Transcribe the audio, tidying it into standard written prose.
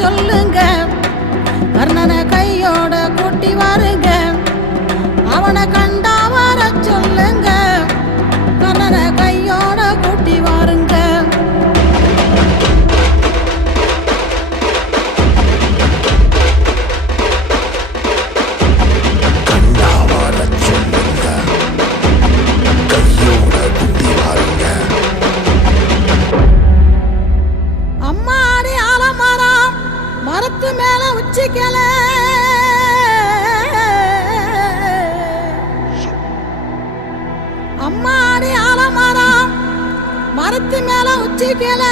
சொல்லுங்க, கர்ணனை கையோட கூட்டி வாருங்க, அவனை கண்டா வர சொல்லுங்க, கர்ணனை கையோட கூட்டி வாருங்க. அம்மாடி ஆலமரம் மரத்து மேல உச்சிக்கல, அம்மாடி ஆலமரம் மரத்து மேல உச்சிக்கல.